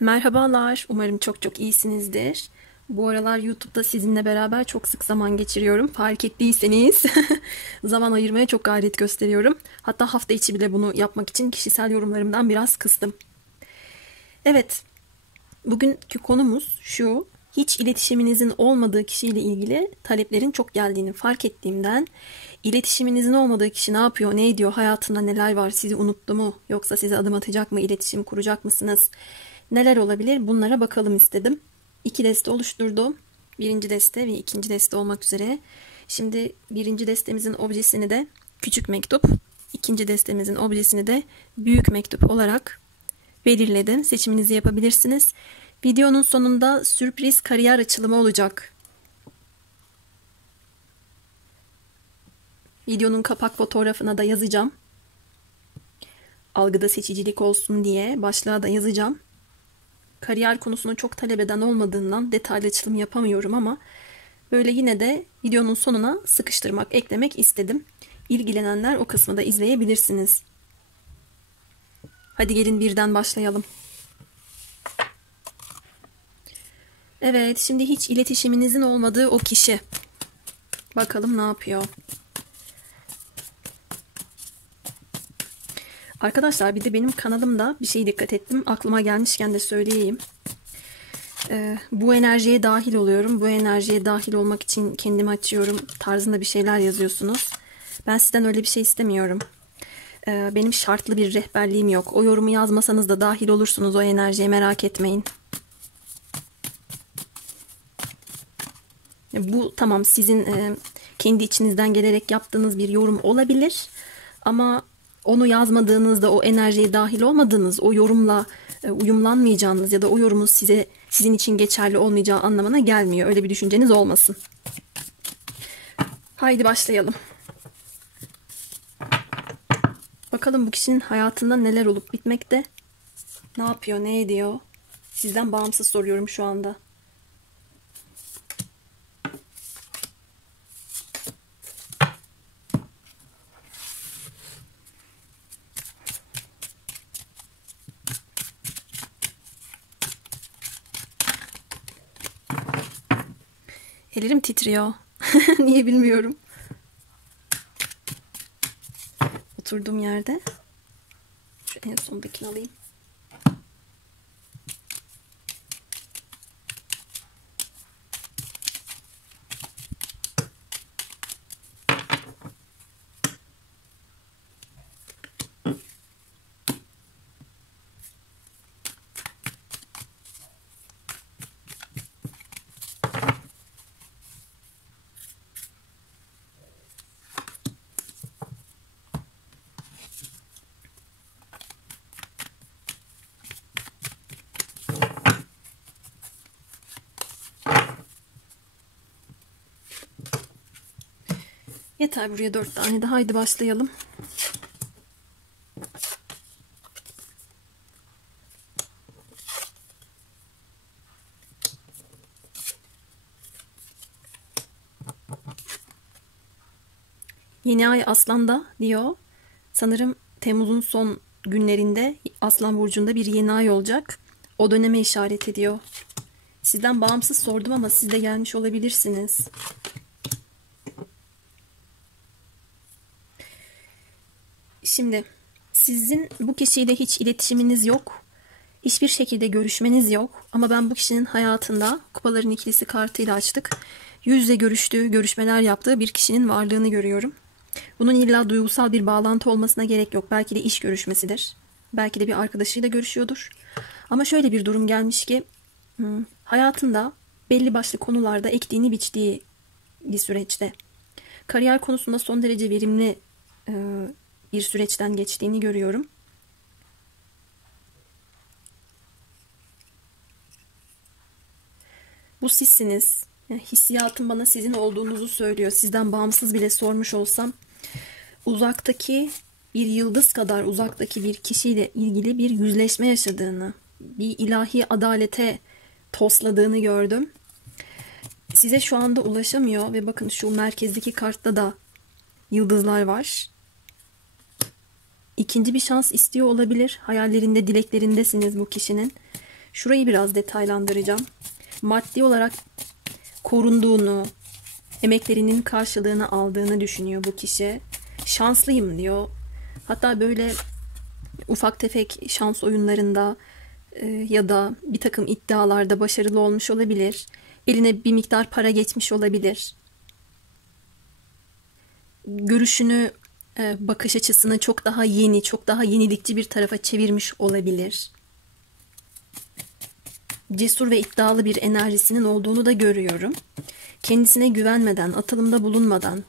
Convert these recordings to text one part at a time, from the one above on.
Merhabalar, umarım çok çok iyisinizdir. Bu aralar YouTube'da sizinle beraber çok sık zaman geçiriyorum. Fark ettiyseniz zaman ayırmaya çok gayret gösteriyorum. Hatta hafta içi bile bunu yapmak için kişisel yorumlarımdan biraz kıstım. Evet, bugünkü konumuz şu. Hiç iletişiminizin olmadığı kişiyle ilgili taleplerin çok geldiğini fark ettiğimden, iletişiminizin olmadığı kişi ne yapıyor, ne ediyor, hayatında neler var, sizi unuttu mu, yoksa size adım atacak mı, iletişim kuracak mısınız, neler olabilir, bunlara bakalım istedim. İki deste oluşturdum. Birinci deste ve ikinci deste olmak üzere. Şimdi birinci destemizin objesini de küçük mektup, ikinci destemizin objesini de büyük mektup olarak belirledim. Seçiminizi yapabilirsiniz. Videonun sonunda sürpriz kariyer açılımı olacak. Videonun kapak fotoğrafına da yazacağım. Algıda seçicilik olsun diye başlığa da yazacağım. Kariyer konusunu çok talep eden olmadığından detaylı açılım yapamıyorum ama böyle yine de videonun sonuna sıkıştırmak, eklemek istedim. İlgilenenler o kısmı da izleyebilirsiniz. Hadi gelin birden başlayalım. Evet, şimdi hiç iletişiminizin olmadığı o kişi. Bakalım ne yapıyor. Arkadaşlar bir de benim kanalımda bir şeye dikkat ettim. Aklıma gelmişken de söyleyeyim. Bu enerjiye dahil oluyorum. Bu enerjiye dahil olmak için kendimi açıyorum tarzında bir şeyler yazıyorsunuz. Ben sizden öyle bir şey istemiyorum. Benim şartlı bir rehberliğim yok. O yorumu yazmasanız da dahil olursunuz o enerjiye, merak etmeyin. Bu tamam sizin kendi içinizden gelerek yaptığınız bir yorum olabilir. Ama onu yazmadığınızda, o enerjiye dahil olmadığınız, o yorumla uyumlanmayacağınız ya da o yorumun sizin için geçerli olmayacağı anlamına gelmiyor. Öyle bir düşünceniz olmasın. Haydi başlayalım. Bakalım bu kişinin hayatında neler olup bitmekte? Ne yapıyor, ne ediyor? Sizden bağımsız soruyorum şu anda. Ellerim titriyor. Niye bilmiyorum. Oturduğum yerde. Şu en sondakini alayım. Yeter buraya 4 tane de. Haydi başlayalım. Yeni ay Aslan'da diyor. Sanırım Temmuz'un son günlerinde Aslan Burcu'nda bir yeni ay olacak. O döneme işaret ediyor. Sizden bağımsız sordum ama siz de gelmiş olabilirsiniz. Şimdi sizin bu kişiyle hiç iletişiminiz yok. Hiçbir şekilde görüşmeniz yok. Ama ben bu kişinin hayatında kupaların ikilisi kartıyla açtık. Yüz yüze görüştüğü, görüşmeler yaptığı bir kişinin varlığını görüyorum. Bunun illa duygusal bir bağlantı olmasına gerek yok. Belki de iş görüşmesidir. Belki de bir arkadaşıyla görüşüyordur. Ama şöyle bir durum gelmiş ki hayatında belli başlı konularda ektiğini biçtiği bir süreçte. Kariyer konusunda son derece verimli bir süreçten geçtiğini görüyorum. Bu sizsiniz. Yani hissiyatım bana sizin olduğunuzu söylüyor. Sizden bağımsız bile sormuş olsam uzaktaki bir yıldız kadar uzaktaki bir kişiyle ilgili bir yüzleşme yaşadığını, bir ilahi adalete tosladığını gördüm. Size şu anda ulaşamıyor ve bakın şu merkezdeki kartta da yıldızlar var. İkinci bir şans istiyor olabilir. Hayallerinde, dileklerindesiniz bu kişinin. Şurayı biraz detaylandıracağım. Maddi olarak korunduğunu, emeklerinin karşılığını aldığını düşünüyor bu kişi. Şanslıyım diyor. Hatta böyle ufak tefek şans oyunlarında ya da bir takım iddialarda başarılı olmuş olabilir. Eline bir miktar para geçmiş olabilir. Görüşünü, bakış açısını çok daha yeni, çok daha yenilikçi bir tarafa çevirmiş olabilir. Cesur ve iddialı bir enerjisinin olduğunu da görüyorum. Kendisine güvenmeden, atılımda bulunmadan,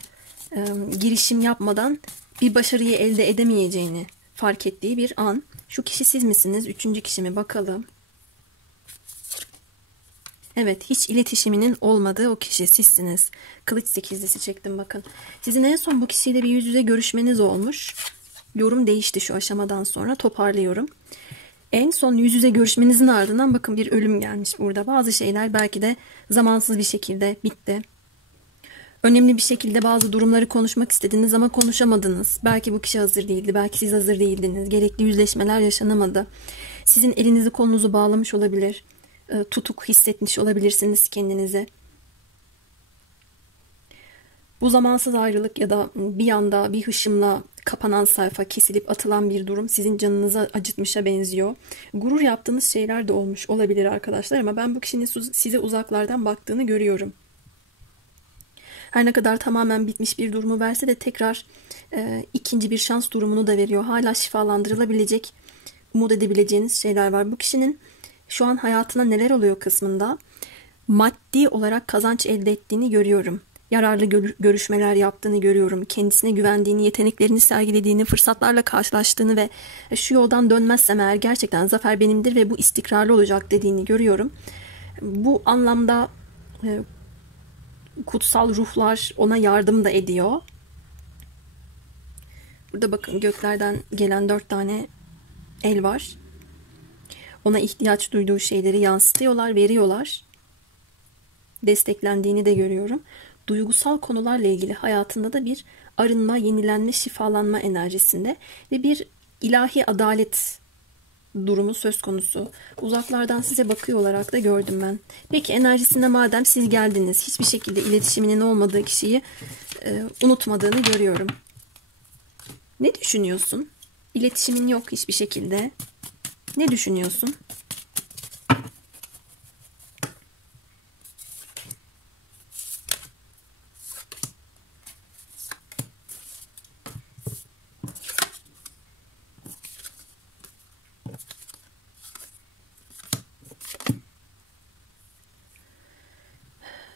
girişim yapmadan bir başarıyı elde edemeyeceğini fark ettiği bir an. Şu kişi siz misiniz? Üçüncü kişi mi? Bakalım. Evet, hiç iletişiminin olmadığı o kişi sizsiniz. Kılıç sekizlisi çektim bakın. Sizin en son bu kişiyle bir yüz yüze görüşmeniz olmuş. Yorum değişti şu aşamadan sonra, toparlıyorum. En son yüz yüze görüşmenizin ardından bakın bir ölüm gelmiş burada. Bazı şeyler belki de zamansız bir şekilde bitti. Önemli bir şekilde bazı durumları konuşmak istediniz ama konuşamadınız. Belki bu kişi hazır değildi, belki siz hazır değildiniz. Gerekli yüzleşmeler yaşanamadı. Sizin elinizi kolunuzu bağlamış olabilir. Tutuk hissetmiş olabilirsiniz kendinizi. Bu zamansız ayrılık ya da bir anda bir hışımla kapanan sayfa, kesilip atılan bir durum sizin canınıza acıtmışa benziyor. Gurur yaptığınız şeyler de olmuş olabilir arkadaşlar ama ben bu kişinin size uzaklardan baktığını görüyorum. Her ne kadar tamamen bitmiş bir durumu verse de tekrar ikinci bir şans durumunu da veriyor. Hala şifalandırılabilecek, umut edebileceğiniz şeyler var. Bu kişinin şu an hayatına neler oluyor kısmında maddi olarak kazanç elde ettiğini görüyorum. Yararlı görüşmeler yaptığını görüyorum. Kendisine güvendiğini, yeteneklerini sergilediğini, fırsatlarla karşılaştığını ve şu yoldan dönmezsem eğer gerçekten zafer benimdir ve bu istikrarlı olacak dediğini görüyorum. Bu anlamda kutsal ruhlar ona yardım da ediyor. Burada bakın göklerden gelen 4 tane el var. Ona ihtiyaç duyduğu şeyleri yansıtıyorlar, veriyorlar. Desteklendiğini de görüyorum. Duygusal konularla ilgili hayatında da bir arınma, yenilenme, şifalanma enerjisinde ve bir ilahi adalet durumu söz konusu. Uzaklardan size bakıyor olarak da gördüm ben. Peki enerjisinde madem siz geldiniz, hiçbir şekilde iletişiminin olmadığı kişiyi unutmadığını görüyorum. Ne düşünüyorsun? İletişimin yok hiçbir şekilde. Ne düşünüyorsun?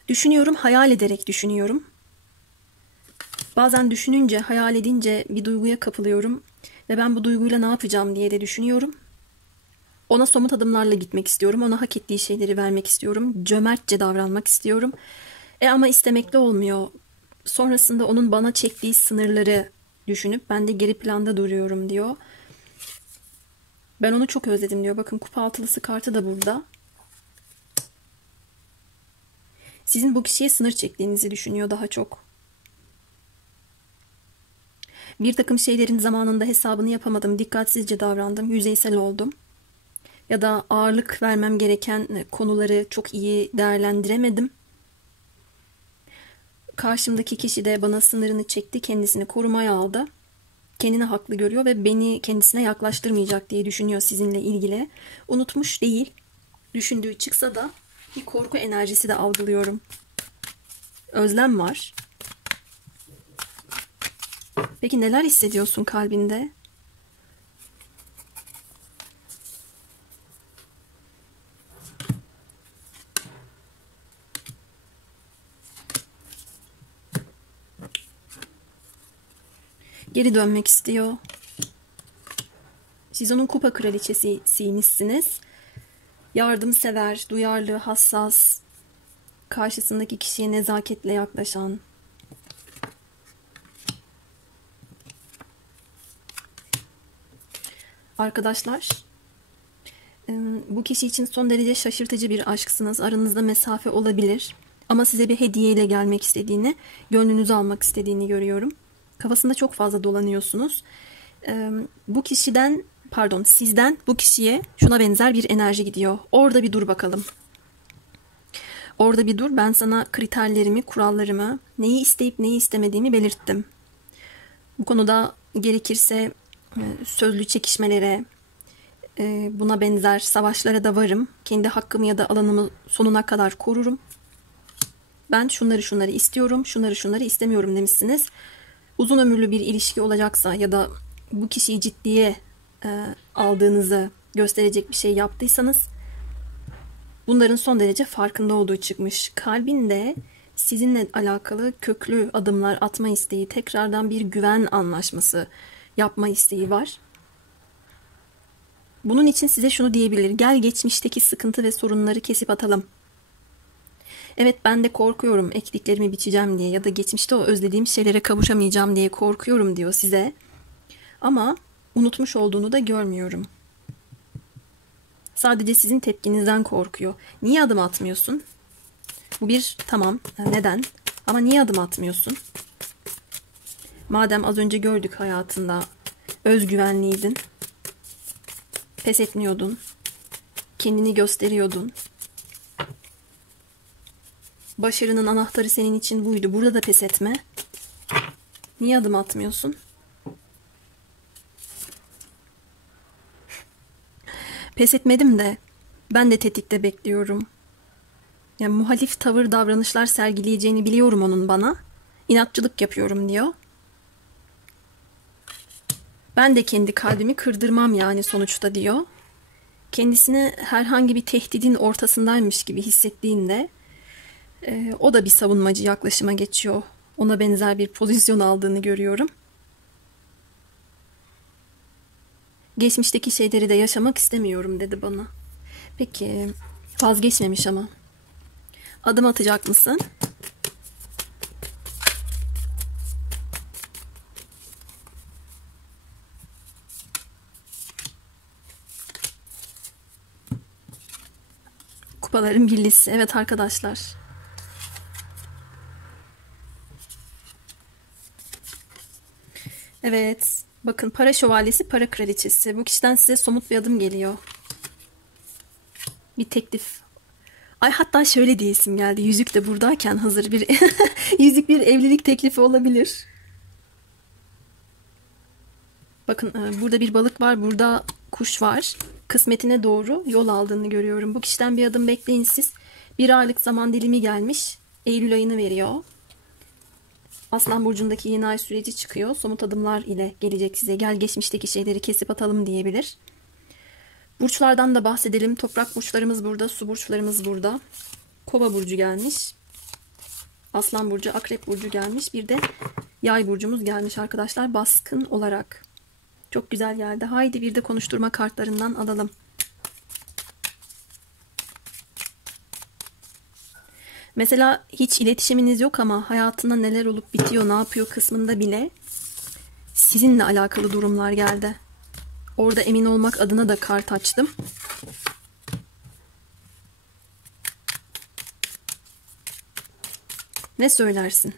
Düşünüyorum, hayal ederek düşünüyorum. Bazen düşününce, hayal edince bir duyguya kapılıyorum ve ben bu duyguyla ne yapacağım diye de düşünüyorum. Ona somut adımlarla gitmek istiyorum. Ona hak ettiği şeyleri vermek istiyorum. Cömertçe davranmak istiyorum. Ama istemekle olmuyor. Sonrasında onun bana çektiği sınırları düşünüp ben de geri planda duruyorum diyor. Ben onu çok özledim diyor. Bakın kupa altılısı kartı da burada. Sizin bu kişiye sınır çektiğinizi düşünüyor daha çok. Bir takım şeylerin zamanında hesabını yapamadım. Dikkatsizce davrandım. Yüzeysel oldum. Ya da ağırlık vermem gereken konuları çok iyi değerlendiremedim. Karşımdaki kişi de bana sınırını çekti. Kendisini korumaya aldı. Kendini haklı görüyor ve beni kendisine yaklaştırmayacak diye düşünüyor sizinle ilgili. Unutmuş değil. Düşündüğü çıksa da bir korku enerjisi de algılıyorum. Özlem var. Peki neler hissediyorsun kalbinde? Geri dönmek istiyor. Siz onun kupa kraliçesiymişsiniz. Yardımsever, duyarlı, hassas, karşısındaki kişiye nezaketle yaklaşan. Arkadaşlar, bu kişi için son derece şaşırtıcı bir aşksınız. Aranızda mesafe olabilir. Ama size bir hediyeyle gelmek istediğini, gönlünüzü almak istediğini görüyorum. Kafasında çok fazla dolanıyorsunuz. Bu kişiden pardon, sizden bu kişiye şuna benzer bir enerji gidiyor. Orada bir dur bakalım. Orada bir dur. Ben sana kriterlerimi, kurallarımı, neyi isteyip neyi istemediğimi belirttim. Bu konuda gerekirse sözlü çekişmelere, buna benzer savaşlara da varım. Kendi hakkımı ya da alanımı sonuna kadar korurum. Ben şunları istiyorum, şunları istemiyorum demişsiniz. Uzun ömürlü bir ilişki olacaksa ya da bu kişiyi ciddiye aldığınızı gösterecek bir şey yaptıysanız bunların son derece farkında olduğu çıkmış. Kalbinde sizinle alakalı köklü adımlar atma isteği, tekrardan bir güven anlaşması yapma isteği var. Bunun için size şunu diyebilir. Gel geçmişteki sıkıntı ve sorunları kesip atalım. Evet, ben de korkuyorum ektiklerimi biçeceğim diye ya da geçmişte o özlediğim şeylere kavuşamayacağım diye korkuyorum diyor size. Ama unutmuş olduğunu da görmüyorum. Sadece sizin tepkinizden korkuyor. Niye adım atmıyorsun? Bu bir tamam. Neden? Ama niye adım atmıyorsun? Madem az önce gördük hayatında özgüvenliydin, pes etmiyordun, kendini gösteriyordun. Başarının anahtarı senin için buydu. Burada da pes etme. Niye adım atmıyorsun? Pes etmedim de ben de tetikte bekliyorum. Yani muhalif tavır davranışlar sergileyeceğini biliyorum onun bana. İnatçılık yapıyorum diyor. Ben de kendi kalbimi kırdırmam yani sonuçta diyor. Kendisini herhangi bir tehdidin ortasındaymış gibi hissettiğinde o da bir savunmacı yaklaşıma geçiyor. Ona benzer bir pozisyon aldığını görüyorum. Geçmişteki şeyleri de yaşamak istemiyorum dedi bana. Peki vazgeçmemiş ama. Adım atacak mısın? Kupaların birlisi. Evet arkadaşlar. Evet. Bakın, para şövalyesi, para kraliçesi. Bu kişiden size somut bir adım geliyor. Bir teklif. Ay, hatta şöyle diye isim geldi. Yüzük de buradayken hazır bir yüzük bir evlilik teklifi olabilir. Bakın, burada bir balık var. Burada kuş var. Kısmetine doğru yol aldığını görüyorum. Bu kişiden bir adım bekleyin siz. Bir aylık zaman dilimi gelmiş. Eylül ayını veriyor. Aslan burcundaki yeni ay süreci çıkıyor. Somut adımlar ile gelecek size. Gel geçmişteki şeyleri kesip atalım diyebilir. Burçlardan da bahsedelim. Toprak burçlarımız burada. Su burçlarımız burada. Kova burcu gelmiş. Aslan burcu, akrep burcu gelmiş. Bir de yay burcumuz gelmiş arkadaşlar. Baskın olarak. Çok güzel geldi. Haydi bir de konuşturma kartlarından alalım. Mesela hiç iletişiminiz yok ama hayatında neler olup bitiyor, ne yapıyor kısmında bile sizinle alakalı durumlar geldi. Orada emin olmak adına da kart açtım. Ne söylersin?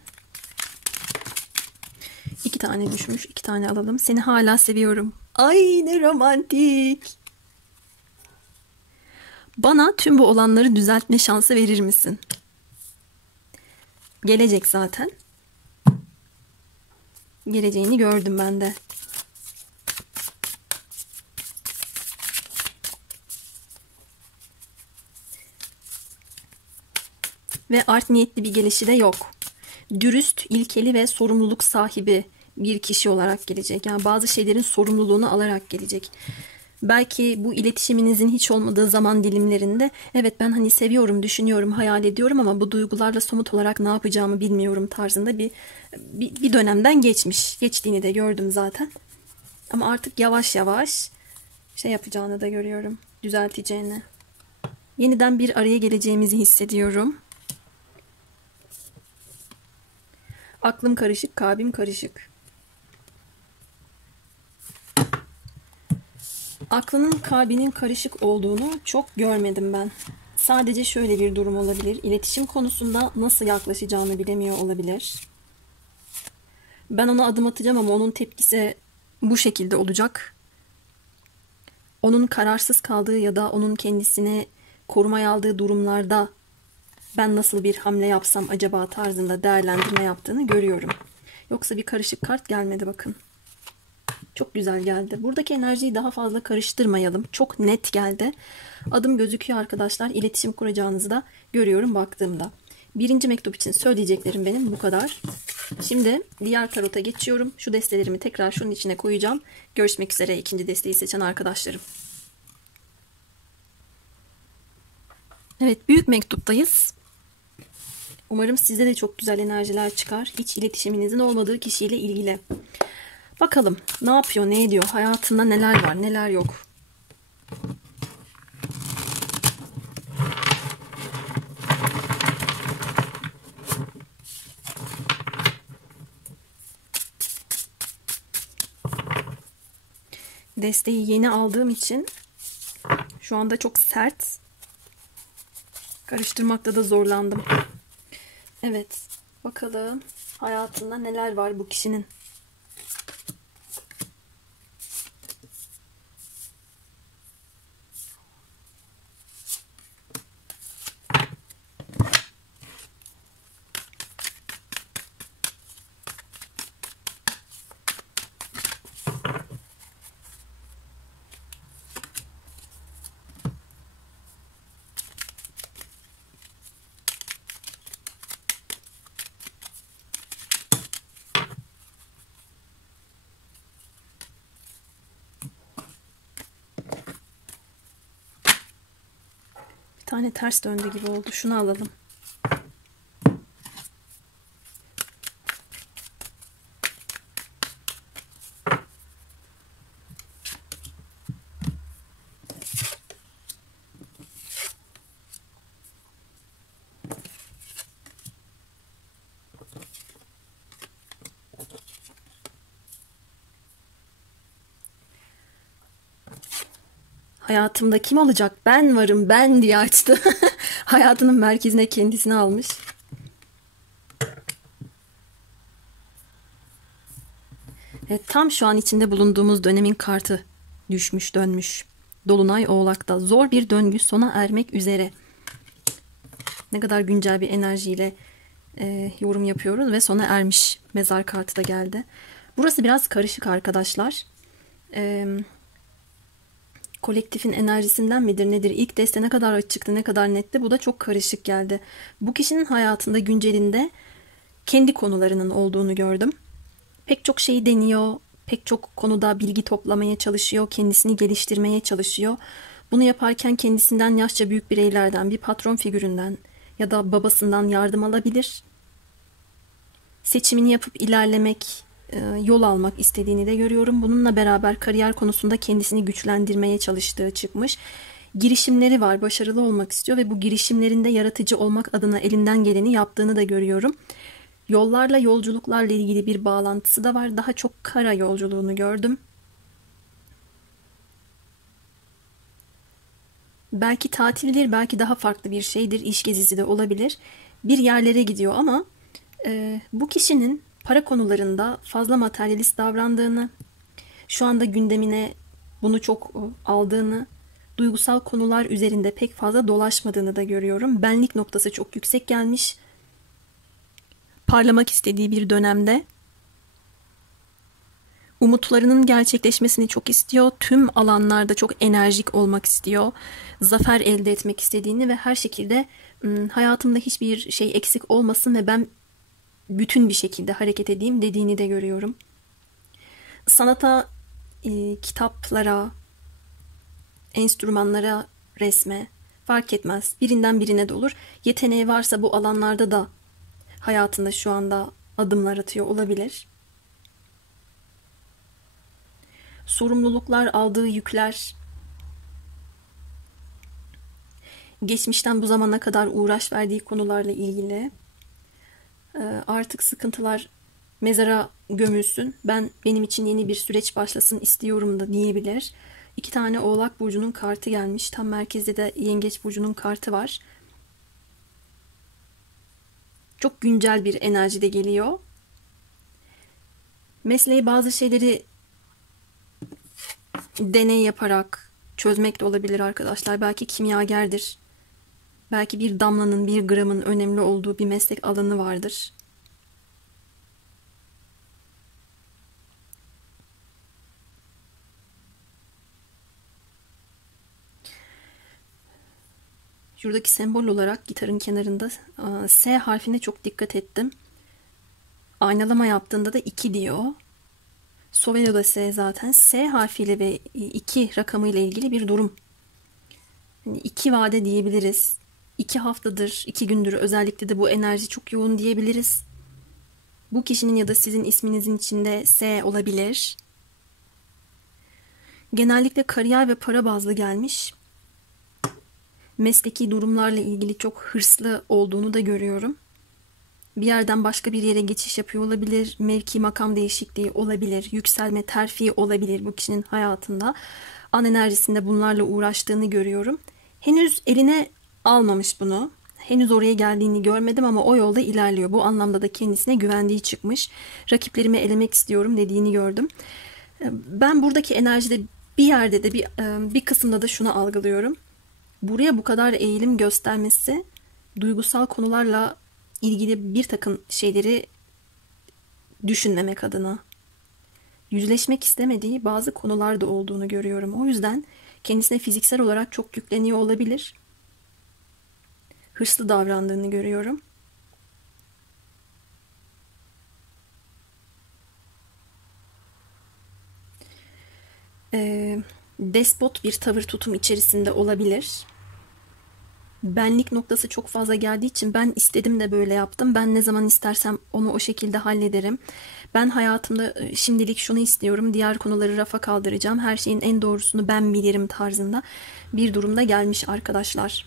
2 tane düşmüş. 2 tane alalım. Seni hala seviyorum. Ay ne romantik. Bana tüm bu olanları düzeltme şansı verir misin? Gelecek zaten. Geleceğini gördüm ben de. Ve art niyetli bir gelişi de yok. Dürüst, ilkeli ve sorumluluk sahibi bir kişi olarak gelecek. Yani bazı şeylerin sorumluluğunu alarak gelecek. Belki bu iletişiminizin hiç olmadığı zaman dilimlerinde evet ben hani seviyorum, düşünüyorum, hayal ediyorum ama bu duygularla somut olarak ne yapacağımı bilmiyorum tarzında bir dönemden geçmiş. Geçtiğini de gördüm zaten. Ama artık yavaş yavaş şey yapacağını da görüyorum. Düzelteceğini. Yeniden bir araya geleceğimizi hissediyorum. Aklım karışık, kalbim karışık. Aklının kalbinin karışık olduğunu çok görmedim ben. Sadece şöyle bir durum olabilir. İletişim konusunda nasıl yaklaşacağını bilemiyor olabilir. Ben ona adım atacağım ama onun tepkisi bu şekilde olacak. onun kararsız kaldığı ya da onun kendisine korumaya aldığı durumlarda ben nasıl bir hamle yapsam acaba tarzında değerlendirme yaptığını görüyorum. Yoksa bir karışık kart gelmedi bakın. Çok güzel geldi. Buradaki enerjiyi daha fazla karıştırmayalım. Çok net geldi. Adım gözüküyor arkadaşlar. İletişim kuracağınızı da görüyorum baktığımda. Birinci mektup için söyleyeceklerim benim bu kadar. Şimdi diğer tarota geçiyorum. Şu destelerimi tekrar şunun içine koyacağım. Görüşmek üzere ikinci desteği seçen arkadaşlarım. Evet, büyük mektuptayız. Umarım sizde de çok güzel enerjiler çıkar. Hiç iletişiminizin olmadığı kişiyle ilgili. Bakalım ne yapıyor, ne ediyor, hayatında neler var, neler yok. Desteği yeni aldığım için şu anda çok sert. Karıştırmakta da zorlandım. Evet, bakalım hayatında neler var bu kişinin. Bir tane ters döndü gibi oldu. Şunu alalım. Hayatımda kim olacak? Ben varım, ben diye açtı. Hayatının merkezine kendisini almış. Evet, tam şu an içinde bulunduğumuz dönemin kartı düşmüş, dönmüş. Dolunay Oğlak'ta zor bir döngü sona ermek üzere. Ne kadar güncel bir enerjiyle yorum yapıyoruz ve sona ermiş. Mezar kartı da geldi. Burası biraz karışık arkadaşlar. Kolektifin enerjisinden midir nedir? İlk deste ne kadar açıktı, ne kadar netti? Bu da çok karışık geldi. Bu kişinin hayatında güncelinde kendi konularının olduğunu gördüm. Pek çok şeyi deniyor, pek çok konuda bilgi toplamaya çalışıyor, kendisini geliştirmeye çalışıyor. Bunu yaparken kendisinden yaşça büyük bireylerden, bir patron figüründen ya da babasından yardım alabilir. Seçimini yapıp ilerlemek, yol almak istediğini de görüyorum. Bununla beraber kariyer konusunda kendisini güçlendirmeye çalıştığı çıkmış. Girişimleri var, başarılı olmak istiyor ve bu girişimlerinde yaratıcı olmak adına elinden geleni yaptığını da görüyorum. Yollarla, yolculuklarla ilgili bir bağlantısı da var. Daha çok kara yolculuğunu gördüm. Belki tatildir, belki daha farklı bir şeydir, iş gezisi de olabilir. Bir yerlere gidiyor ama bu kişinin para konularında fazla materyalist davrandığını, şu anda gündemine bunu çok aldığını, duygusal konular üzerinde pek fazla dolaşmadığını da görüyorum. Benlik noktası çok yüksek gelmiş. Parlamak istediği bir dönemde umutlarının gerçekleşmesini çok istiyor. Tüm alanlarda çok enerjik olmak istiyor. Zafer elde etmek istediğini ve her şekilde hayatımda hiçbir şey eksik olmasın ve ben bütün bir şekilde hareket edeyim dediğini de görüyorum. Sanata, kitaplara, enstrümanlara, resme fark etmez. Birinden birine de olur. Yeteneği varsa bu alanlarda da hayatında şu anda adımlar atıyor olabilir. Sorumluluklar, aldığı yükler, geçmişten bu zamana kadar uğraş verdiği konularla ilgili artık sıkıntılar mezara gömülsün. Benim için yeni bir süreç başlasın istiyorum da diyebilir. 2 tane Oğlak Burcu'nun kartı gelmiş. Tam merkezde de Yengeç Burcu'nun kartı var. Çok güncel bir enerji de geliyor. Mesleği bazı şeyleri deney yaparak çözmek de olabilir arkadaşlar. Belki kimyagerdir. Belki bir damlanın, bir gramın önemli olduğu bir meslek alanı vardır. Şuradaki sembol olarak gitarın kenarında S harfine çok dikkat ettim. Aynalama yaptığında da 2 diyor. Sovelo da S zaten. S harfiyle ve 2 rakamıyla ilgili bir durum. Yani 2 vade diyebiliriz. 2 haftadır, 2 gündür özellikle de bu enerji çok yoğun diyebiliriz. Bu kişinin ya da sizin isminizin içinde S olabilir. Genellikle kariyer ve para bazlı gelmiş. Mesleki durumlarla ilgili çok hırslı olduğunu da görüyorum. Bir yerden başka bir yere geçiş yapıyor olabilir. Mevki makam değişikliği olabilir. Yükselme, terfi olabilir bu kişinin hayatında. An enerjisinde bunlarla uğraştığını görüyorum. Henüz eline almamış bunu. Henüz oraya geldiğini görmedim ama o yolda ilerliyor. Bu anlamda da kendisine güvendiği çıkmış. Rakiplerimi elemek istiyorum dediğini gördüm. Ben buradaki enerjide bir yerde de bir kısımda da şunu algılıyorum. Buraya bu kadar eğilim göstermesi duygusal konularla ilgili bir takım şeyleri düşünmemek adına. Yüzleşmek istemediği bazı konular da olduğunu görüyorum. O yüzden kendisine fiziksel olarak çok yükleniyor olabilir. Hırslı davrandığını görüyorum. Despot bir tavır tutum içerisinde olabilir. Benlik noktası çok fazla geldiği için ben istedim de böyle yaptım. Ben ne zaman istersem onu o şekilde hallederim. Ben hayatımda şimdilik şunu istiyorum. Diğer konuları rafa kaldıracağım. Her şeyin en doğrusunu ben bilirim tarzında bir durumda gelmiş arkadaşlar.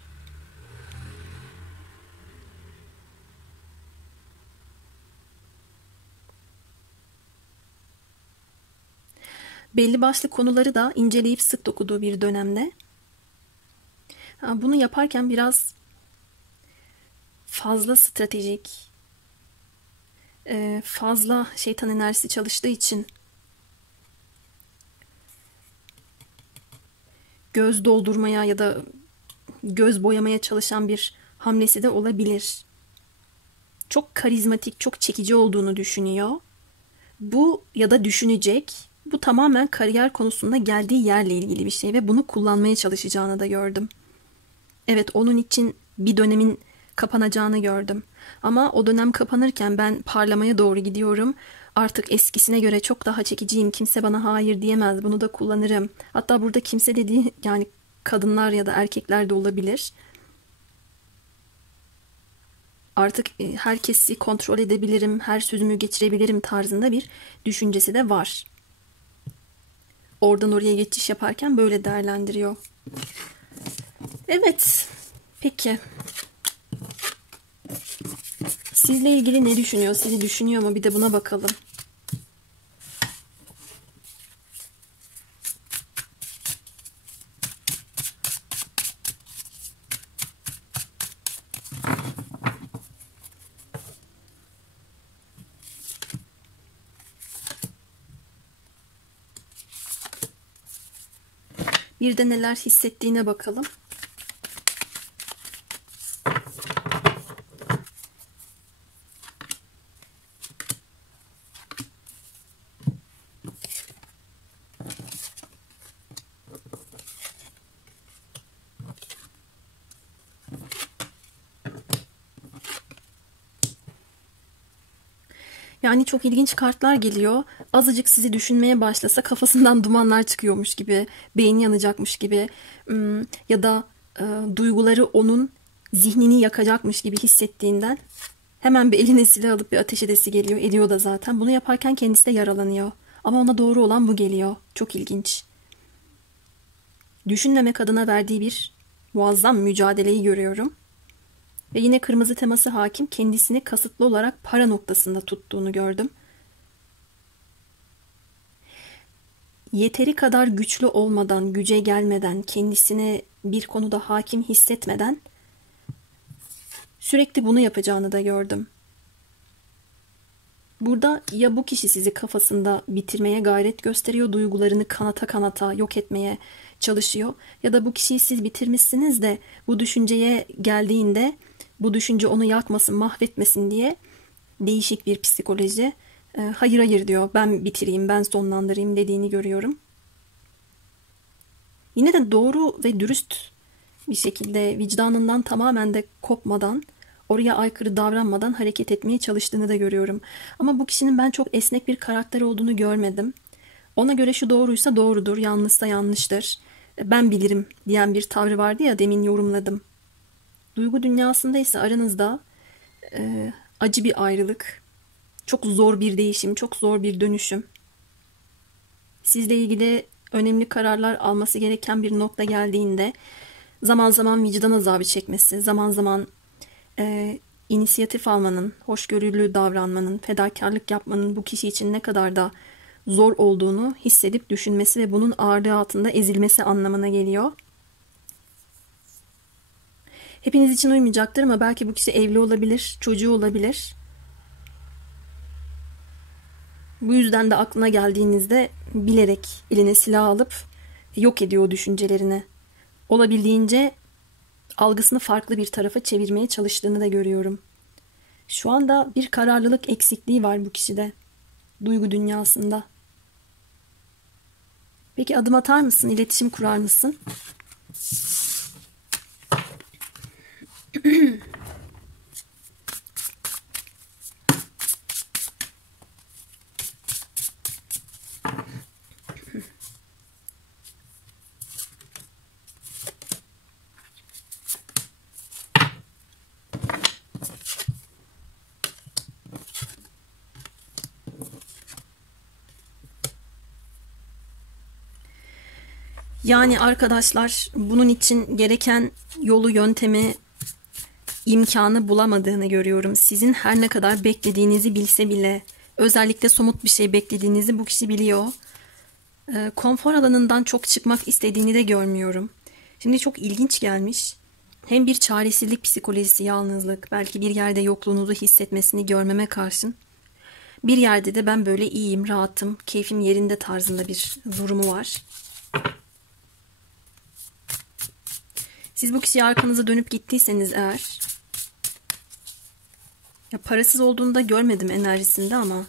Belli başlı konuları da inceleyip sık dokuduğu bir dönemde. Bunu yaparken biraz fazla stratejik, fazla şeytan enerjisi çalıştığı için göz doldurmaya ya da göz boyamaya çalışan bir hamlesi de olabilir. Çok karizmatik, çok çekici olduğunu düşünüyor. Bu ya da düşünecek. Bu tamamen kariyer konusunda geldiği yerle ilgili bir şey ve bunu kullanmaya çalışacağını da gördüm. Evet, onun için bir dönemin kapanacağını gördüm. Ama o dönem kapanırken ben parlamaya doğru gidiyorum. Artık eskisine göre çok daha çekiciyim. Kimse bana hayır diyemez. Bunu da kullanırım. Hatta burada kimse dediği yani kadınlar ya da erkekler de olabilir. Artık herkesi kontrol edebilirim, her sözümü geçirebilirim tarzında bir düşüncesi de var. Oradan oraya geçiş yaparken böyle değerlendiriyor. Evet, peki. Sizle ilgili ne düşünüyor? Sizi düşünüyor mu? Bir de buna bakalım. Bir de neler hissettiğine bakalım. Yani çok ilginç kartlar geliyor. Azıcık sizi düşünmeye başlasa kafasından dumanlar çıkıyormuş gibi, beyni yanacakmış gibi ya da duyguları onun zihnini yakacakmış gibi hissettiğinden hemen bir eline silah alıp bir ateş edesi geliyor. Ediyor da zaten. Bunu yaparken kendisi de yaralanıyor. Ama ona doğru olan bu geliyor. Çok ilginç. Düşünmemek adına verdiği bir muazzam mücadeleyi görüyorum. Ve yine kırmızı teması hakim, kendisini kasıtlı olarak para noktasında tuttuğunu gördüm. Yeteri kadar güçlü olmadan, güce gelmeden, kendisine bir konuda hakim hissetmeden sürekli bunu yapacağını da gördüm. Burada ya bu kişi sizi kafasında bitirmeye gayret gösteriyor, duygularını kanata kanata yok etmeye çalışıyor. Ya da bu kişiyi siz bitirmişsiniz de bu düşünceye geldiğinde bu düşünce onu yakmasın, mahvetmesin diye değişik bir psikoloji. Hayır hayır diyor, ben bitireyim, ben sonlandırayım dediğini görüyorum. Yine de doğru ve dürüst bir şekilde vicdanından tamamen de kopmadan, oraya aykırı davranmadan hareket etmeye çalıştığını da görüyorum. Ama bu kişinin ben çok esnek bir karakter olduğunu görmedim. Ona göre şu doğruysa doğrudur, yanlışsa yanlıştır. Ben bilirim diyen bir tavrı vardı ya, demin yorumladım. Duygu dünyasında ise aranızda acı bir ayrılık, çok zor bir değişim, çok zor bir dönüşüm. Sizle ilgili önemli kararlar alması gereken bir nokta geldiğinde zaman zaman vicdan azabı çekmesi, zaman zaman inisiyatif almanın, hoşgörülü davranmanın, fedakarlık yapmanın bu kişi için ne kadar da zor olduğunu hissedip düşünmesi ve bunun ağırlığı altında ezilmesi anlamına geliyor. Hepiniz için uymayacaktır ama belki bu kişi evli olabilir, çocuğu olabilir. Bu yüzden de aklına geldiğinizde bilerek eline silah alıp yok ediyor o düşüncelerini. Olabildiğince algısını farklı bir tarafa çevirmeye çalıştığını da görüyorum. Şu anda bir kararlılık eksikliği var bu kişide. Duygu dünyasında. Peki adım atar mısın? İletişim kurar mısın? Yani arkadaşlar, bunun için gereken yolu, yöntemi, imkanı bulamadığını görüyorum. Sizin her ne kadar beklediğinizi bilse bile, özellikle somut bir şey beklediğinizi bu kişi biliyor. Konfor alanından çok çıkmak istediğini de görmüyorum. Şimdi çok ilginç gelmiş. Hem bir çaresizlik psikolojisi, yalnızlık, belki bir yerde yokluğunuzu hissetmesini görmeme karşın, bir yerde de ben böyle iyiyim, rahatım, keyfim yerinde tarzında bir durumu var. Siz bu kişiye arkanıza dönüp gittiyseniz eğer, ya parasız olduğunu da görmedim enerjisinde ama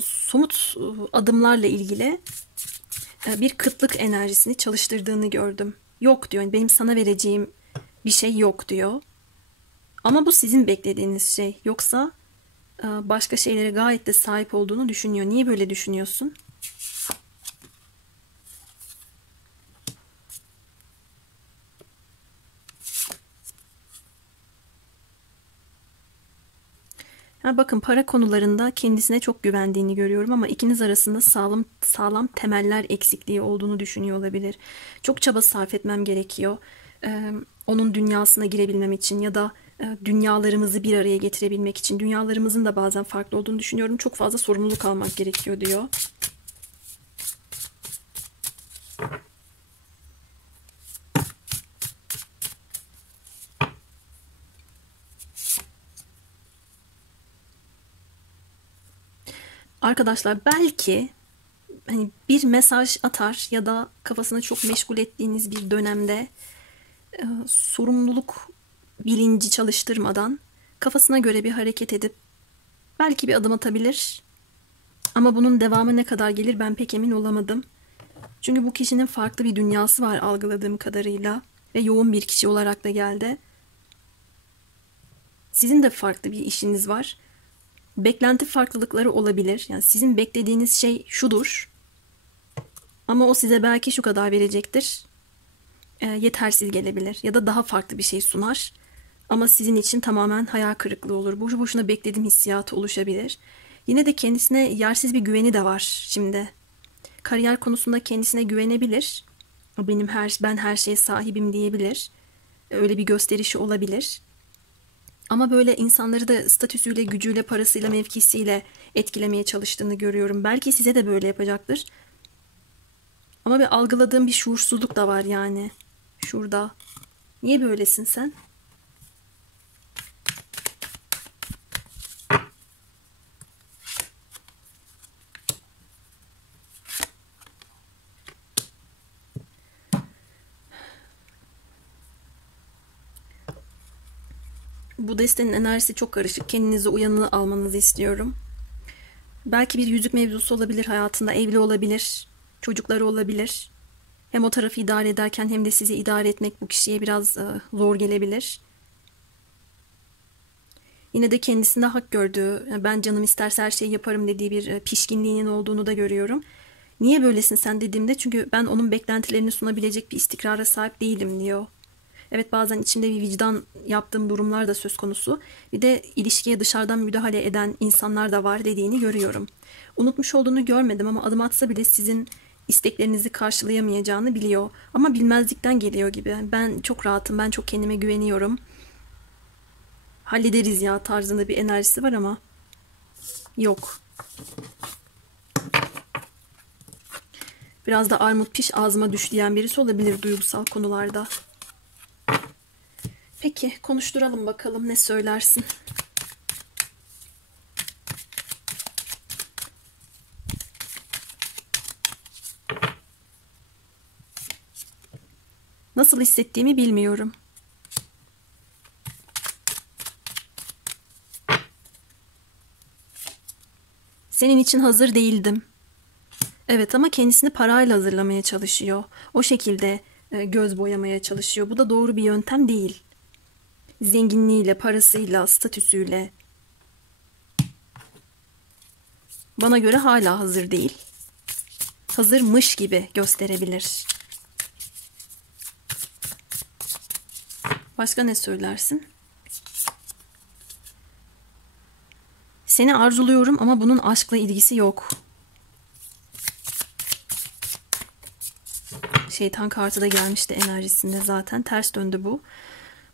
somut adımlarla ilgili bir kıtlık enerjisini çalıştırdığını gördüm. Yok diyor, benim sana vereceğim bir şey yok diyor. Ama bu sizin beklediğiniz şey. Yoksa başka şeylere gayet de sahip olduğunu düşünüyor. Niye böyle düşünüyorsun? Ha, bakın, para konularında kendisine çok güvendiğini görüyorum ama ikiniz arasında sağlam temeller eksikliği olduğunu düşünüyor olabilir. Çok çaba sarf etmem gerekiyor. Onun dünyasına girebilmem için ya da dünyalarımızı bir araya getirebilmek için. Dünyalarımızın da bazen farklı olduğunu düşünüyorum. Çok fazla sorumluluk almak gerekiyor diyor. Arkadaşlar, belki hani bir mesaj atar ya da kafasını çok meşgul ettiğiniz bir dönemde sorumluluk bilinci çalıştırmadan kafasına göre bir hareket edip belki bir adım atabilir. Ama bunun devamı ne kadar gelir ben pek emin olamadım. Çünkü bu kişinin farklı bir dünyası var algıladığım kadarıyla ve yoğun bir kişi olarak da geldi. Sizin de farklı bir işiniz var. Beklenti farklılıkları olabilir. Yani sizin beklediğiniz şey şudur. Ama o size belki şu kadar verecektir. Yetersiz gelebilir. Ya da daha farklı bir şey sunar. Ama sizin için tamamen hayal kırıklığı olur. Boşu boşuna bekledim hissiyatı oluşabilir. Yine de kendisine yersiz bir güveni de var şimdi. Kariyer konusunda kendisine güvenebilir. Ben her şeye sahibim diyebilir. Öyle bir gösterişi olabilir. Ama böyle insanları da statüsüyle, gücüyle, parasıyla, mevkisiyle etkilemeye çalıştığını görüyorum. Belki size de böyle yapacaktır. Ama bir algıladığım bir şuursuzluk da var yani. Şurada. Niye böylesin sen? Bu destenin enerjisi çok karışık. Kendinize uyanığı almanızı istiyorum. Belki bir yüzük mevzusu olabilir hayatında. Evli olabilir. Çocukları olabilir. Hem o tarafı idare ederken hem de sizi idare etmek bu kişiye biraz zor gelebilir. Yine de kendisinde hak gördüğü, ben canım isterse her şeyi yaparım dediği bir pişkinliğinin olduğunu da görüyorum. Niye böylesin sen dediğimde, çünkü ben onun beklentilerini sunabilecek bir istikrara sahip değilim diyor. Evet, bazen içimde bir vicdan yaptığım durumlar da söz konusu. Bir de ilişkiye dışarıdan müdahale eden insanlar da var dediğini görüyorum. Unutmuş olduğunu görmedim ama adım atsa bile sizin isteklerinizi karşılayamayacağını biliyor. Ama bilmezlikten geliyor gibi. Ben çok rahatım, ben çok kendime güveniyorum. Hallederiz ya tarzında bir enerjisi var ama yok. Biraz da armut piş ağzıma düş diyen birisi olabilir duygusal konularda. Peki konuşturalım bakalım, ne söylersin? Nasıl hissettiğimi bilmiyorum. Senin için hazır değildim. Evet, ama kendisini parayla hazırlamaya çalışıyor. O şekilde göz boyamaya çalışıyor. Bu da doğru bir yöntem değil. Zenginliğiyle, parasıyla, statüsüyle. Bana göre hala hazır değil. Hazırmış gibi gösterebilir. Başka ne söylersin? Seni arzuluyorum ama bunun aşkla ilgisi yok. Şeytan kartı da gelmişti enerjisinde zaten. Ters döndü bu.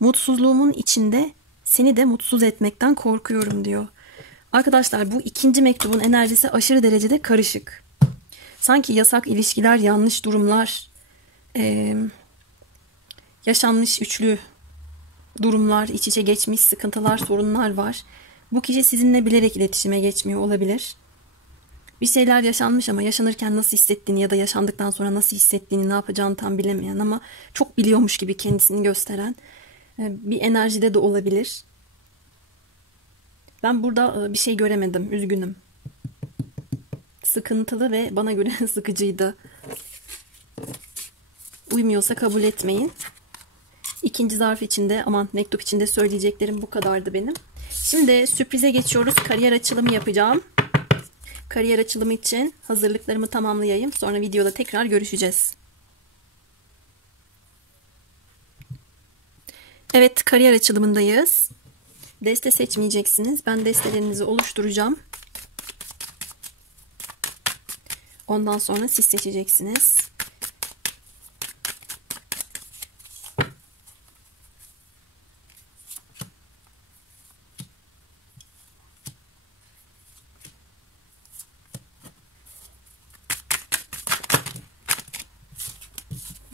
Mutsuzluğumun içinde seni de mutsuz etmekten korkuyorum diyor. Arkadaşlar, bu ikinci mektubun enerjisi aşırı derecede karışık. Sanki yasak ilişkiler, yanlış durumlar, yaşanmış üçlü durumlar, iç içe geçmiş sıkıntılar, sorunlar var. Bu kişi sizinle bilerek iletişime geçmiyor olabilir. Bir şeyler yaşanmış ama yaşanırken nasıl hissettiğini ya da yaşandıktan sonra nasıl hissettiğini, ne yapacağını tam bilemeyen ama çok biliyormuş gibi kendisini gösteren bir enerjide de olabilir. Ben burada bir şey göremedim, üzgünüm. Sıkıntılı ve bana göre sıkıcıydı. Uymuyorsa kabul etmeyin. İkinci zarf içinde, mektup içinde söyleyeceklerim bu kadardı benim. Şimdi sürprize geçiyoruz. Kariyer açılımı yapacağım. Kariyer açılımı için hazırlıklarımı tamamlayayım. Sonra videoda tekrar görüşeceğiz. Evet, kariyer açılımındayız. Deste seçmeyeceksiniz. Ben destelerinizi oluşturacağım. Ondan sonra siz seçeceksiniz.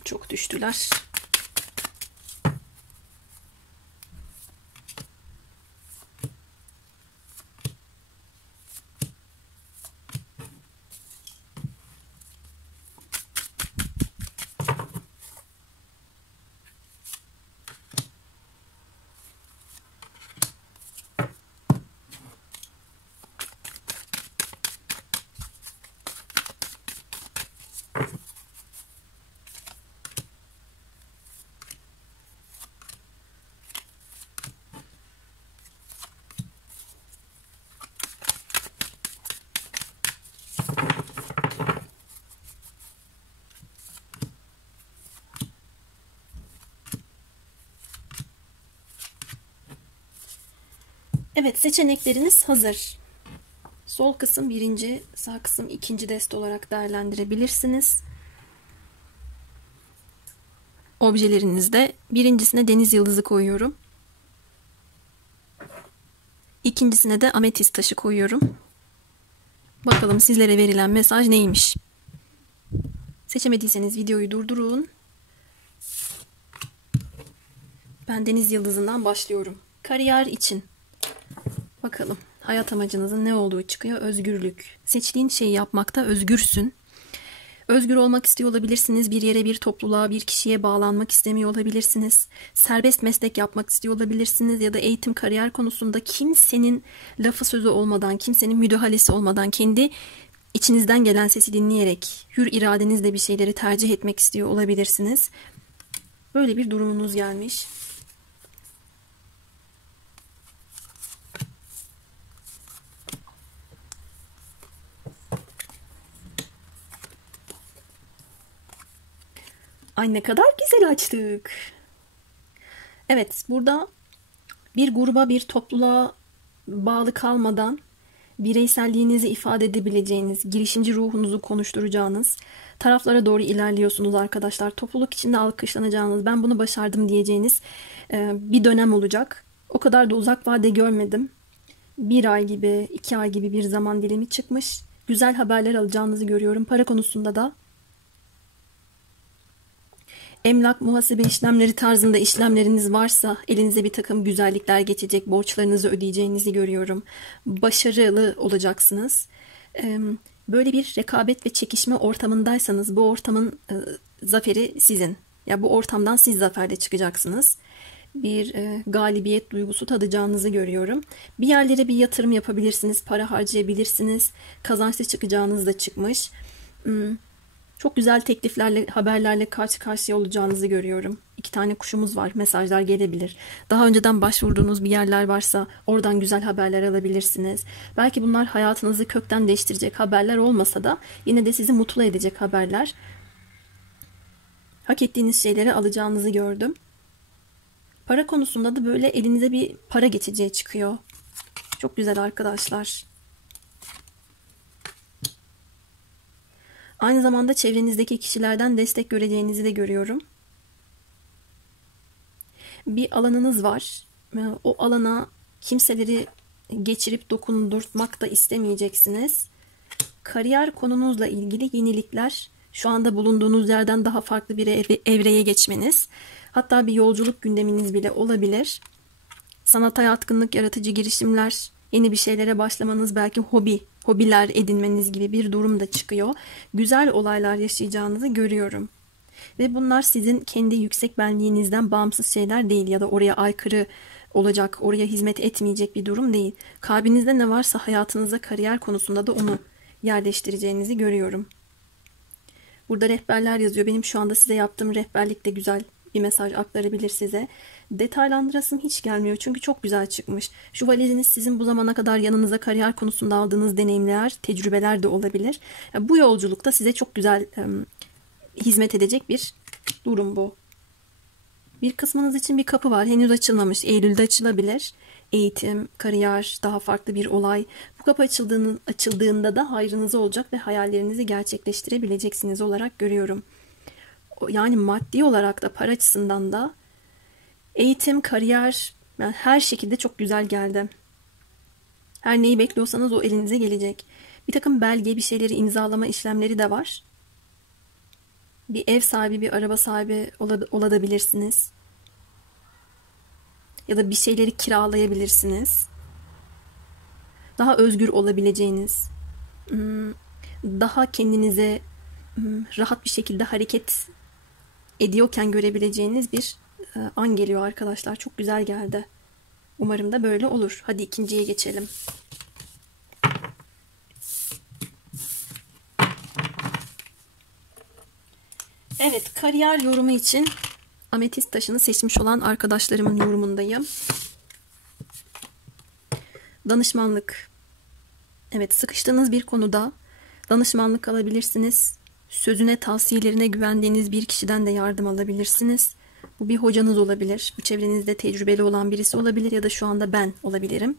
Çok düştüler. Evet, seçenekleriniz hazır. Sol kısım birinci, sağ kısım ikinci deste olarak değerlendirebilirsiniz. Objelerinizde birincisine deniz yıldızı koyuyorum. İkincisine de ametist taşı koyuyorum. Bakalım sizlere verilen mesaj neymiş? Seçemediyseniz videoyu durdurun. Ben deniz yıldızından başlıyorum. Kariyer için. Bakalım hayat amacınızın ne olduğu çıkıyor. Özgürlük. Seçtiğin şeyi yapmakta özgürsün. Özgür olmak istiyor olabilirsiniz. Bir yere, bir topluluğa, bir kişiye bağlanmak istemiyor olabilirsiniz. Serbest meslek yapmak istiyor olabilirsiniz. Ya da eğitim, kariyer konusunda kimsenin lafı sözü olmadan, kimsenin müdahalesi olmadan kendi içinizden gelen sesi dinleyerek hür iradenizle bir şeyleri tercih etmek istiyor olabilirsiniz. Böyle bir durumunuz gelmiş. Ay ne kadar güzel açtık. Evet, burada bir gruba, bir topluluğa bağlı kalmadan bireyselliğinizi ifade edebileceğiniz, girişimci ruhunuzu konuşturacağınız taraflara doğru ilerliyorsunuz arkadaşlar. Topluluk içinde alkışlanacağınız, ben bunu başardım diyeceğiniz bir dönem olacak. O kadar da uzak vade görmedim. 1 ay gibi, 2 ay gibi bir zaman dilimi çıkmış. Güzel haberler alacağınızı görüyorum. Para konusunda da emlak, muhasebe işlemleri tarzında işlemleriniz varsa elinize bir takım güzellikler geçecek, borçlarınızı ödeyeceğinizi görüyorum. Başarılı olacaksınız. Böyle bir rekabet ve çekişme ortamındaysanız bu ortamın zaferi sizin. Ya bu ortamdan siz zaferde çıkacaksınız. Bir galibiyet duygusu tadacağınızı görüyorum. Bir yerlere bir yatırım yapabilirsiniz, para harcayabilirsiniz. Kazançlı çıkacağınız da çıkmış. Çok güzel tekliflerle, haberlerle karşı karşıya olacağınızı görüyorum. 2 tane kuşumuz var. Mesajlar gelebilir. Daha önceden başvurduğunuz bir yerler varsa oradan güzel haberler alabilirsiniz. Belki bunlar hayatınızı kökten değiştirecek haberler olmasa da yine de sizi mutlu edecek haberler. Hak ettiğiniz şeyleri alacağınızı gördüm. Para konusunda da böyle elinize bir para geçeceği çıkıyor. Çok güzel arkadaşlar. Aynı zamanda çevrenizdeki kişilerden destek göreceğinizi de görüyorum. Bir alanınız var. O alana kimseleri geçirip dokundurtmak da istemeyeceksiniz. Kariyer konunuzla ilgili yenilikler, şu anda bulunduğunuz yerden daha farklı bir evreye geçmeniz, hatta bir yolculuk gündeminiz bile olabilir. Sanata yatkınlık, yaratıcı girişimler, yeni bir şeylere başlamanız, belki hobiler edinmeniz gibi bir durum da çıkıyor. Güzel olaylar yaşayacağınızı görüyorum. Ve bunlar sizin kendi yüksek benliğinizden bağımsız şeyler değil ya da oraya aykırı olacak, oraya hizmet etmeyecek bir durum değil. Kalbinizde ne varsa hayatınıza, kariyer konusunda da onu yerleştireceğinizi görüyorum. Burada rehberler yazıyor. Benim şu anda size yaptığım rehberlik de güzel bir mesaj aktarabilir size. Detaylandırasım hiç gelmiyor çünkü çok güzel çıkmış. Şu valiziniz sizin bu zamana kadar yanınıza kariyer konusunda aldığınız deneyimler, tecrübeler de olabilir. Yani bu yolculukta size çok güzel hizmet edecek bir durum bu. Bir kısmınız için bir kapı var. Henüz açılmamış. Eylül'de açılabilir. Eğitim, kariyer, daha farklı bir olay. Bu kapı açıldığında da hayrınıza olacak ve hayallerinizi gerçekleştirebileceksiniz olarak görüyorum. Yani maddi olarak da para açısından da eğitim, kariyer, yani her şekilde çok güzel geldi. Her neyi bekliyorsanız o elinize gelecek. Bir takım belge, bir şeyleri imzalama işlemleri de var. Bir ev sahibi, bir araba sahibi olabilirsiniz. Ya da bir şeyleri kiralayabilirsiniz. Daha özgür olabileceğiniz, daha kendinize rahat bir şekilde hareket ediyorken görebileceğiniz bir an geliyor arkadaşlar. Çok güzel geldi. Umarım da böyle olur. Hadi ikinciye geçelim. Evet, kariyer yorumu için ametist taşını seçmiş olan arkadaşlarımın yorumundayım. Danışmanlık. Evet, sıkıştığınız bir konuda danışmanlık alabilirsiniz. Sözüne, tavsiyelerine güvendiğiniz bir kişiden de yardım alabilirsiniz. Bu bir hocanız olabilir. Bu çevrenizde tecrübeli olan birisi olabilir ya da şu anda ben olabilirim.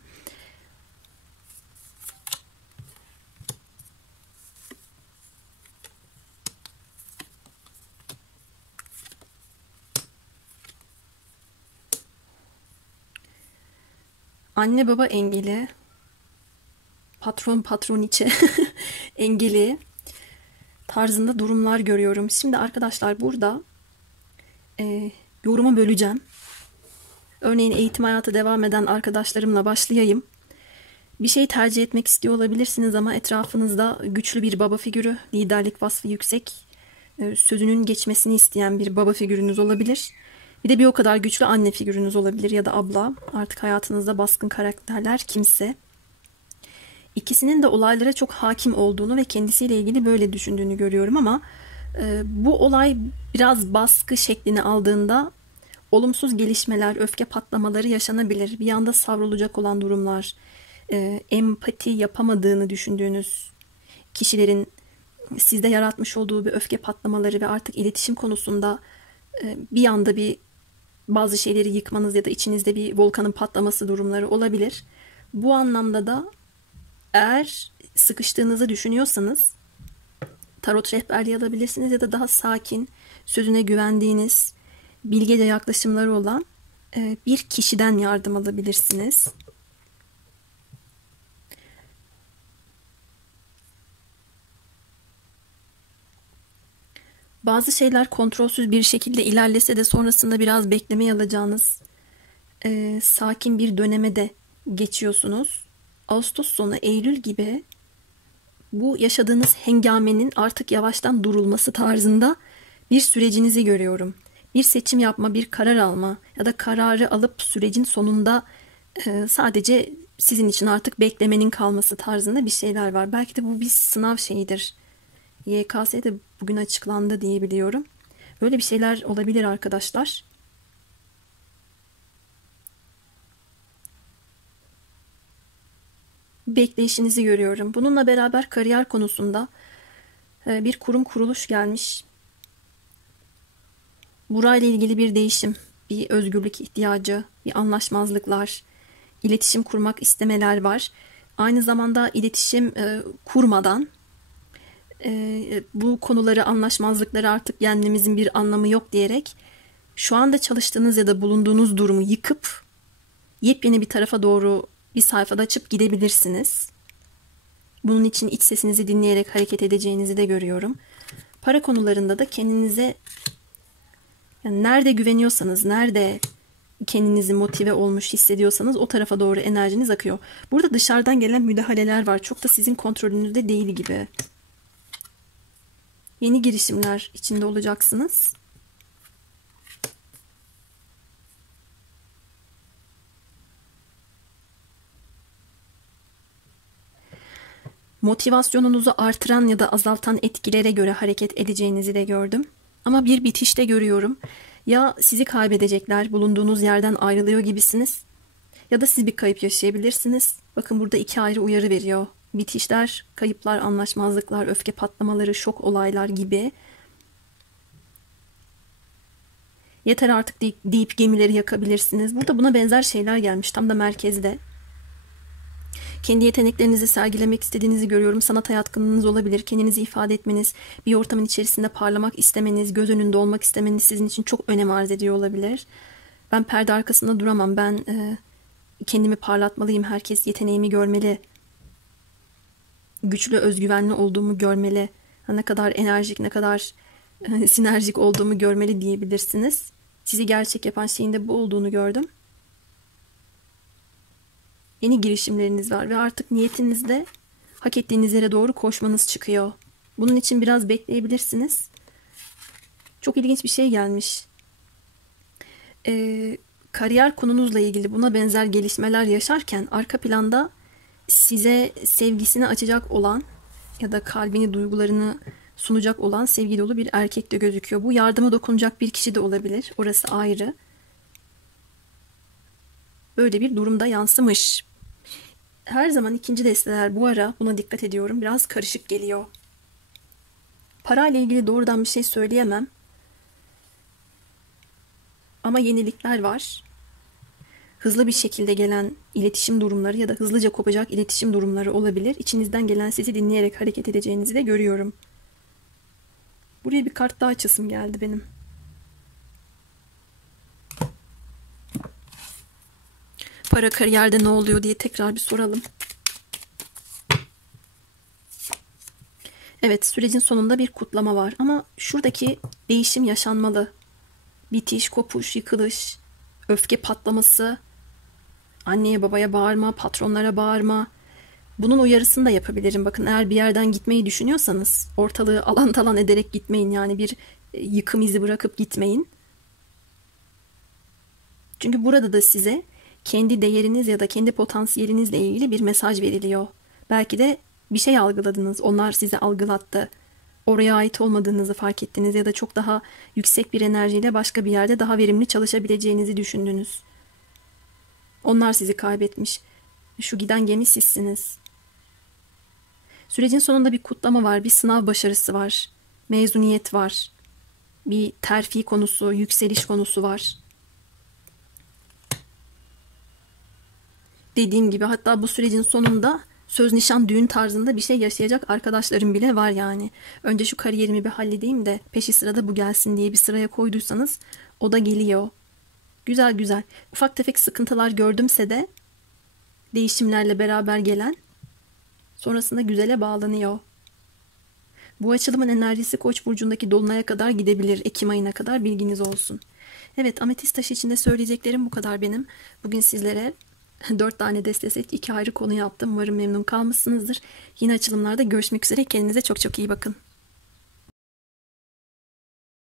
Anne baba engeli, patron patroniçe engeli tarzında durumlar görüyorum. Şimdi arkadaşlar burada yorumu böleceğim. Örneğin eğitim hayatı devam eden arkadaşlarımla başlayayım. Bir şey tercih etmek istiyor olabilirsiniz ama etrafınızda güçlü bir baba figürü, liderlik vasfı yüksek, sözünün geçmesini isteyen bir baba figürünüz olabilir. Bir de bir o kadar güçlü anne figürünüz olabilir ya da abla. Artık hayatınızda baskın karakterler kimse. İkisinin de olaylara çok hakim olduğunu ve kendisiyle ilgili böyle düşündüğünü görüyorum ama bu olay biraz baskı şeklini aldığında olumsuz gelişmeler, öfke patlamaları yaşanabilir. Bir anda savrulacak olan durumlar, empati yapamadığını düşündüğünüz kişilerin sizde yaratmış olduğu bir öfke patlamaları ve artık iletişim konusunda bir anda bazı şeyleri yıkmanız ya da içinizde bir volkanın patlaması durumları olabilir. Bu anlamda da eğer sıkıştığınızı düşünüyorsanız tarot rehberliği alabilirsiniz ya da daha sakin, sözüne güvendiğiniz, bilgece yaklaşımları olan bir kişiden yardım alabilirsiniz. Bazı şeyler kontrolsüz bir şekilde ilerlese de sonrasında biraz beklemeye alacağınız sakin bir döneme de geçiyorsunuz. Ağustos sonu, Eylül gibi bu yaşadığınız hengamenin artık yavaştan durulması tarzında bir sürecinizi görüyorum. Bir seçim yapma, bir karar alma ya da kararı alıp sürecin sonunda sadece sizin için artık beklemenin kalması tarzında bir şeyler var. Belki de bu bir sınav şeyidir. YKS de bugün açıklandı diye biliyorum. Böyle bir şeyler olabilir arkadaşlar. Bekleyişinizi görüyorum. Bununla beraber kariyer konusunda bir kurum kuruluş gelmiş. Burayla ilgili bir değişim, bir özgürlük ihtiyacı, bir anlaşmazlıklar, iletişim kurmak istemeler var. Aynı zamanda iletişim kurmadan bu konuları, anlaşmazlıkları artık yenmemizin bir anlamı yok diyerek şu anda çalıştığınız ya da bulunduğunuz durumu yıkıp yepyeni bir tarafa doğru bir sayfada açıp gidebilirsiniz. Bunun için iç sesinizi dinleyerek hareket edeceğinizi de görüyorum. Para konularında da kendinize, yani nerede güveniyorsanız, nerede kendinizi motive olmuş hissediyorsanız o tarafa doğru enerjiniz akıyor. Burada dışarıdan gelen müdahaleler var. Çok da sizin kontrolünüzde değil gibi. Yeni girişimler içinde olacaksınız. Motivasyonunuzu artıran ya da azaltan etkilere göre hareket edeceğinizi de gördüm. Ama bir bitişte görüyorum. Ya sizi kaybedecekler, bulunduğunuz yerden ayrılıyor gibisiniz. Ya da siz bir kayıp yaşayabilirsiniz. Bakın burada iki ayrı uyarı veriyor. Bitişler, kayıplar, anlaşmazlıklar, öfke patlamaları, şok olaylar gibi. Yeter artık deyip gemileri yakabilirsiniz. Burada buna benzer şeyler gelmiş. Tam da merkezde. Kendi yeteneklerinizi sergilemek istediğinizi görüyorum. Sanata yatkınlığınız olabilir. Kendinizi ifade etmeniz, bir ortamın içerisinde parlamak istemeniz, göz önünde olmak istemeniz sizin için çok önem arz ediyor olabilir. Ben perde arkasında duramam. Ben kendimi parlatmalıyım. Herkes yeteneğimi görmeli. Güçlü, özgüvenli olduğumu görmeli. Ne kadar enerjik, ne kadar sinerjik olduğumu görmeli diyebilirsiniz. Sizi gerçek yapan şeyin de bu olduğunu gördüm. Yeni girişimleriniz var ve artık niyetinizde hak ettiğiniz yere doğru koşmanız çıkıyor. Bunun için biraz bekleyebilirsiniz. Çok ilginç bir şey gelmiş. Kariyer konunuzla ilgili buna benzer gelişmeler yaşarken arka planda size sevgisini açacak olan ya da kalbini, duygularını sunacak olan sevgi dolu bir erkek de gözüküyor. Bu yardıma dokunacak bir kişi de olabilir. Orası ayrı. Böyle bir durumda yansımış. Her zaman ikinci desteler bu ara buna dikkat ediyorum. Biraz karışık geliyor. Parayla ilgili doğrudan bir şey söyleyemem. Ama yenilikler var. Hızlı bir şekilde gelen iletişim durumları ya da hızlıca kopacak iletişim durumları olabilir. İçinizden gelen sesi dinleyerek hareket edeceğinizi de görüyorum. Buraya bir kart daha açasım geldi benim. Para kariyerde ne oluyor diye tekrar bir soralım. Evet, sürecin sonunda bir kutlama var ama şuradaki değişim yaşanmalı. Bitiş, kopuş, yıkılış, öfke patlaması, anneye babaya bağırma, patronlara bağırma, Bunun uyarısını da yapabilirim. Bakın, eğer bir yerden gitmeyi düşünüyorsanız ortalığı alan talan ederek gitmeyin. Yani bir yıkım izi bırakıp gitmeyin. Çünkü burada da size kendi değeriniz ya da kendi potansiyelinizle ilgili bir mesaj veriliyor. Belki de bir şey algıladınız. Onlar size algılattı. Oraya ait olmadığınızı fark ettiniz ya da çok daha yüksek bir enerjiyle başka bir yerde daha verimli çalışabileceğinizi düşündünüz. Onlar sizi kaybetmiş. Şu giden gemi sizsiniz. Sürecin sonunda bir kutlama var, bir sınav başarısı var, mezuniyet var, bir terfi konusu, yükseliş konusu var. Dediğim gibi hatta bu sürecin sonunda söz nişan düğün tarzında bir şey yaşayacak arkadaşlarım bile var yani. Önce şu kariyerimi bir halledeyim de peşi sırada bu gelsin diye bir sıraya koyduysanız o da geliyor. Güzel güzel. Ufak tefek sıkıntılar gördümse de değişimlerle beraber gelen sonrasında güzele bağlanıyor. Bu açılımın enerjisi Koç burcundaki dolunaya kadar gidebilir. Ekim ayına kadar, bilginiz olsun. Evet, ametist taşı içinde söyleyeceklerim bu kadar benim. Bugün sizlere 4 tane deste seç, 2 ayrı konu yaptım. Umarım memnun kalmışsınızdır. Yine açılımlarda görüşmek üzere. Kendinize çok çok iyi bakın.